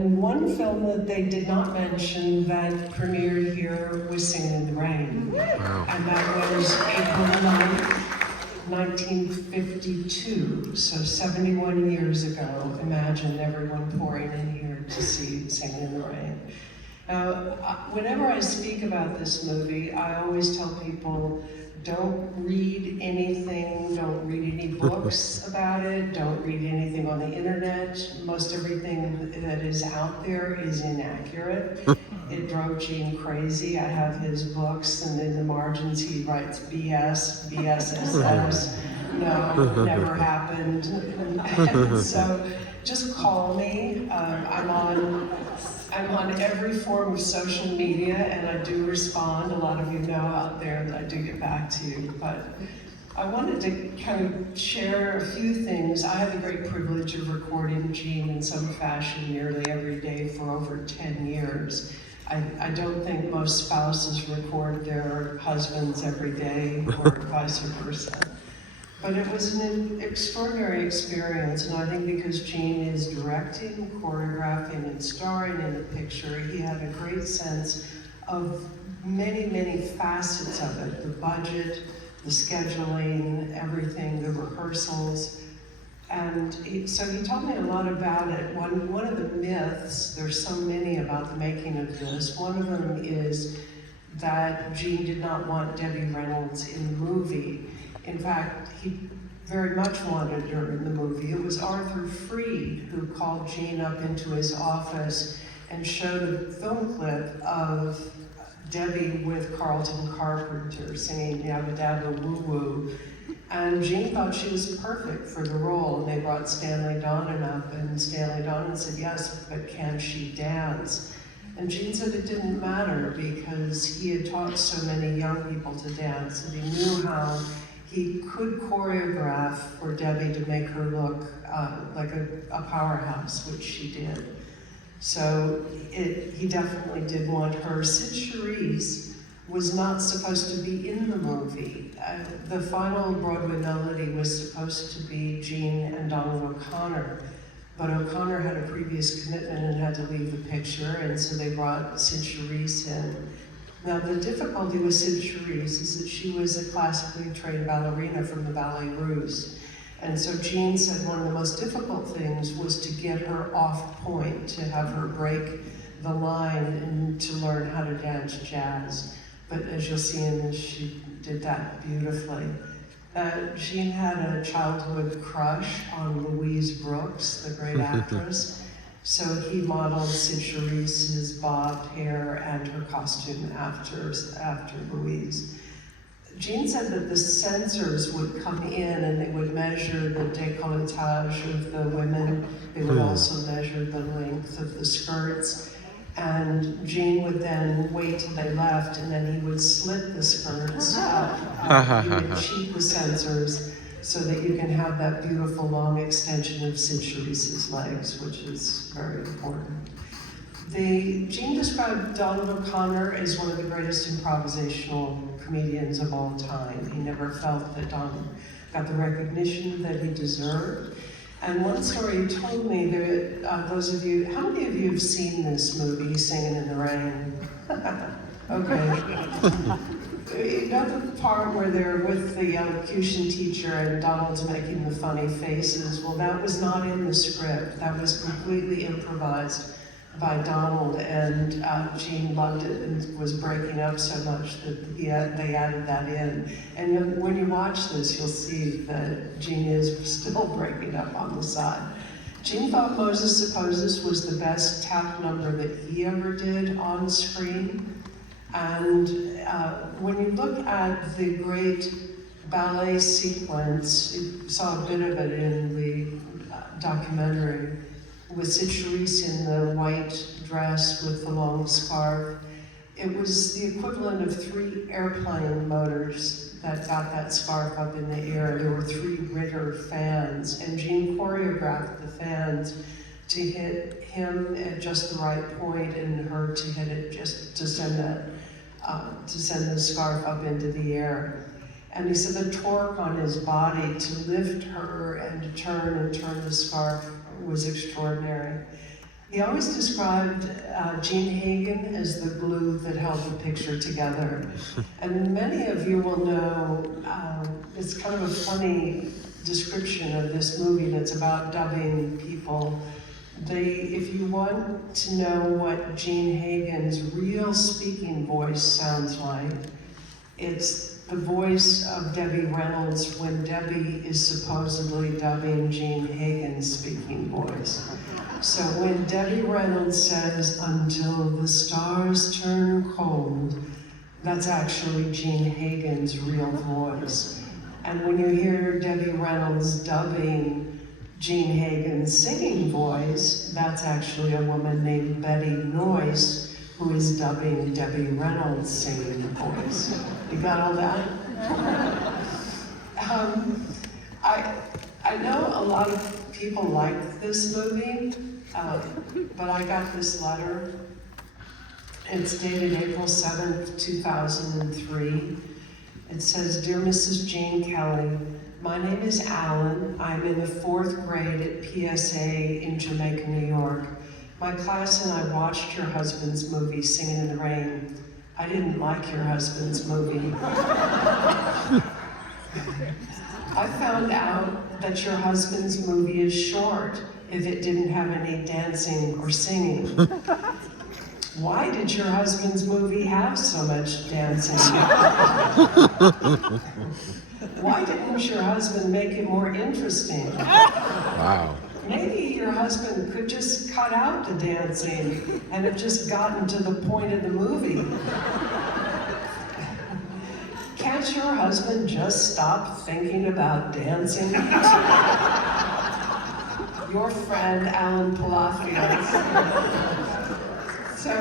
One film that they did not mention that premiered here was Singin' in the Rain. Wow. And that was April 9th, 1952, so 71 years ago. Imagine everyone pouring in here to see Singin' in the Rain. Now, whenever I speak about this movie, I always tell people, don't read anything, don't read any books about it, don't read anything on the internet. Most everything that is out there is inaccurate. It drove Gene crazy. I have his books, and in the margins he writes BS, BSSS. No, never happened. And so just call me. I'm on every form of social media, and I do respond. A lot of you know out there that I do get back to you. But I wanted to kind of share a few things. I had the great privilege of recording Gene in some fashion nearly every day for over 10 years. I don't think most spouses record their husbands every day or vice versa. But it was an extraordinary experience, and I think because Gene is directing, choreographing, and starring in the picture, he had a great sense of many, many facets of it. The budget, the scheduling, everything, the rehearsals. And so he told me a lot about it. One of the myths, there's so many about the making of this, one of them is that Gene did not want Debbie Reynolds in the movie. In fact, he very much wanted her in the movie. It was Arthur Freed who called Gene up into his office and showed a film clip of Debbie with Carlton Carpenter singing Yabba Dabba Woo Woo. And Gene thought she was perfect for the role. And they brought Stanley Donen up, and Stanley Donen said, yes, but can she dance? And Gene said it didn't matter because he had taught so many young people to dance, and he knew how he could choreograph for Debbie to make her look like a powerhouse, which she did. So he definitely did want her. Sid Charisse was not supposed to be in the movie. The final Broadway melody was supposed to be Gene and Donald O'Connor, but O'Connor had a previous commitment and had to leave the picture, and so they brought Sid Charisse in. Now, the difficulty with Sid Charisse is that she was a classically trained ballerina from the Ballet Russe. And so Gene said one of the most difficult things was to get her off point, to have her break the line and to learn how to dance jazz. But as you'll see in this, she did that beautifully. Gene had a childhood crush on Louise Brooks, the great actress. So he modeled Sid Charisse's bobbed hair and her costume after Louise. Gene said that the censors would come in and they would measure the décolletage of the women. They would also measure the length of the skirts. And Gene would then wait till they left, and then he would slit the skirts. He would cheat the censors so that you can have that beautiful long extension of Sid Charisse's legs, which is very important. Gene described Donald O'Connor as one of the greatest improvisational comedians of all time. He never felt that Donald got the recognition that he deserved. And one story he told me, those of you, how many of you have seen this movie, Singin' in the Rain? Okay. You know the part where they're with the elocution teacher and Donald's making the funny faces? Well, that was not in the script. That was completely improvised by Donald, and Gene loved it and was breaking up so much that they added that in. And when you watch this, you'll see that Gene is still breaking up on the side. Gene thought Moses Supposes was the best tap number that he ever did on screen. And when you look at the great ballet sequence, you saw a bit of it in the documentary, with Sid Charisse in the white dress with the long scarf. It was the equivalent of 3 airplane motors that got that scarf up in the air. There were 3 Ritter fans, and Gene choreographed the fans to hit him at just the right point and her to hit it just to send the scarf up into the air. And he said the torque on his body to lift her and to turn the scarf was extraordinary. He always described Gene Hagen as the glue that held the picture together. And many of you will know, it's kind of a funny description of this movie that's about dubbing people. If you want to know what Gene Hagen's real speaking voice sounds like, it's the voice of Debbie Reynolds when Debbie is supposedly dubbing Gene Hagen's speaking voice. So when Debbie Reynolds says, "Until the stars turn cold," that's actually Gene Hagen's real voice. And when you hear Debbie Reynolds dubbing Gene Hagen's singing voice, that's actually a woman named Betty Noyce who is dubbing Debbie Reynolds' singing voice. You got all that? I know a lot of people like this movie, but I got this letter. It's dated April 7th, 2003. It says, "Dear Mrs. Jean Kelly, my name is Alan. I'm in the 4th grade at PSA in Jamaica, New York. My class and I watched your husband's movie, Singin' in the Rain. I didn't like your husband's movie. I found out that your husband's movie is short if it didn't have any dancing or singing. Why did your husband's movie have so much dancing? Why didn't your husband make it more interesting? Wow. Maybe your husband could just cut out the dancing and have just gotten to the point of the movie. Can't your husband just stop thinking about dancing?" Your friend, Alan Palafios. So,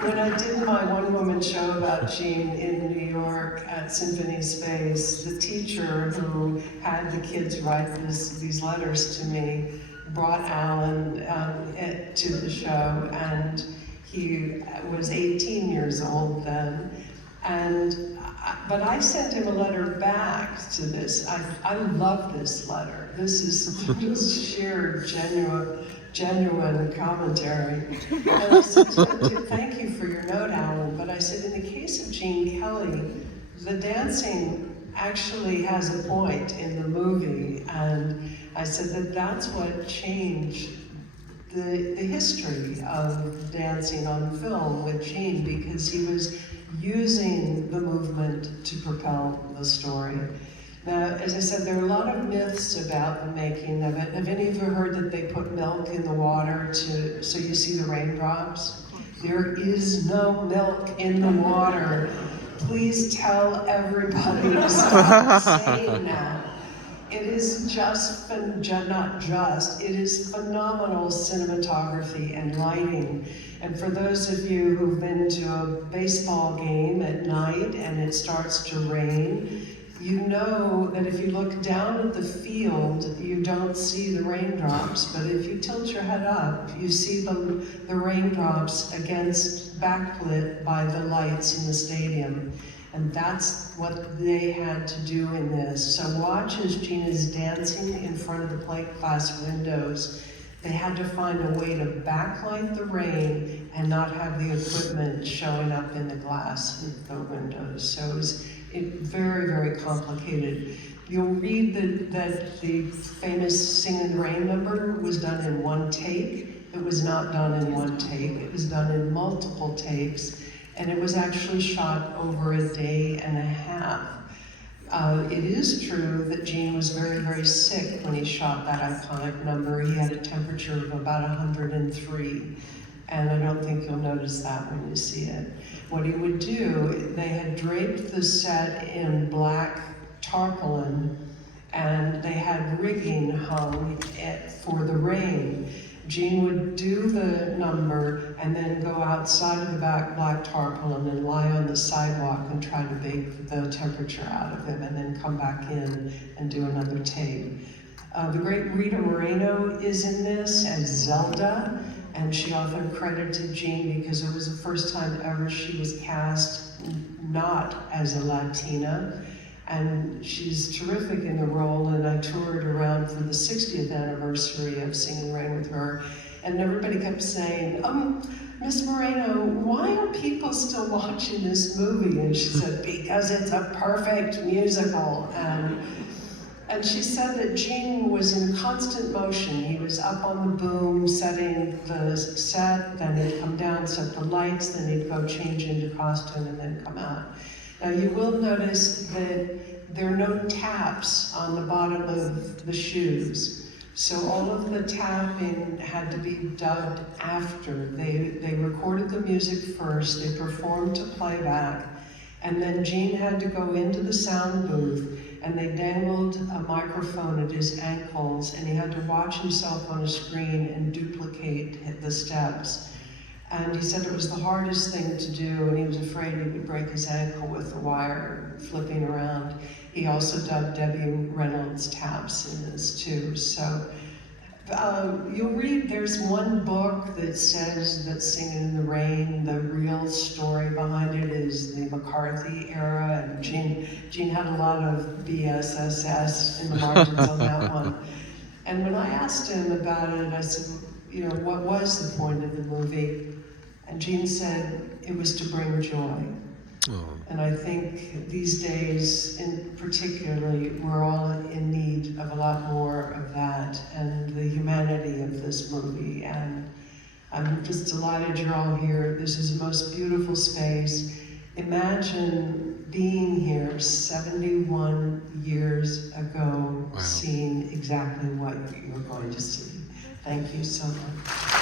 when I did my one-woman show about Gene in New York at Symphony Space, the teacher who had the kids write these letters to me brought Alan to the show, and he was 18 years old then. But I sent him a letter back to this. I love this letter. This is just sheer, genuine commentary. And I said, "Thank you for your note, Alan." But I said, in the case of Gene Kelly, the dancing actually has a point in the movie. And I said that's what changed the history of dancing on film with Gene, because he was using the movement to propel the story. Now, as I said, there are a lot of myths about the making of it. Have any of you heard that they put milk in the water so you see the raindrops? There is no milk in the water. Please tell everybody to stop saying that. It is it is phenomenal cinematography and lighting. And for those of you who've been to a baseball game at night and it starts to rain, you know that if you look down at the field, you don't see the raindrops, but if you tilt your head up, you see the raindrops backlit by the lights in the stadium. And that's what they had to do in this. So watch as Gene is dancing in front of the plate glass windows. They had to find a way to backlight the rain and not have the equipment showing up in the glass of the windows. So it was very, very complicated. You'll read that the famous Singin' in the Rain number was done in one take. It was not done in one take. It was done in multiple takes. And it was actually shot over a day and a half. It is true that Gene was very, very sick when he shot that iconic number. He had a temperature of about 103. And I don't think you'll notice that when you see it. What he would do, they had draped the set in black tarpaulin, and they had rigging hung for the rain. Gene would do the number and then go outside of the black tarpaulin and lie on the sidewalk and try to bake the temperature out of him, and then come back in and do another take. The great Rita Moreno is in this as Zelda, and she often credited Gene because it was the first time ever she was cast not as a Latina. And she's terrific in the role, and I toured around for the 60th anniversary of Singin' in the Rain with her. And everybody kept saying, Miss Moreno, why are people still watching this movie? And she said, because it's a perfect musical. And she said that Gene was in constant motion. He was up on the boom, setting the set, then he'd come down, set the lights, then he'd go change into costume and then come out. Now you will notice that there are no taps on the bottom of the shoes. So all of the tapping had to be dubbed after. They recorded the music first, they performed to playback, and then Gene had to go into the sound booth and they dangled a microphone at his ankles and he had to watch himself on a screen and duplicate the steps. And he said it was the hardest thing to do and he was afraid he would break his ankle with the wire flipping around. He also dubbed Debbie Reynolds' taps in this too. So you'll read, there's one book that says that Singin' in the Rain, the real story behind it is the McCarthy era, and Gene had a lot of BSSS in the margins on that one. And when I asked him about it, I said, you know, what was the point of the movie? And Gene said, it was to bring joy. Oh. And I think these days, in particularly, we're all in need of a lot more of that and the humanity of this movie. And I'm just delighted you're all here. This is the most beautiful space. Imagine being here 71 years ago, wow, seeing exactly what you're going to see. Thank you so much.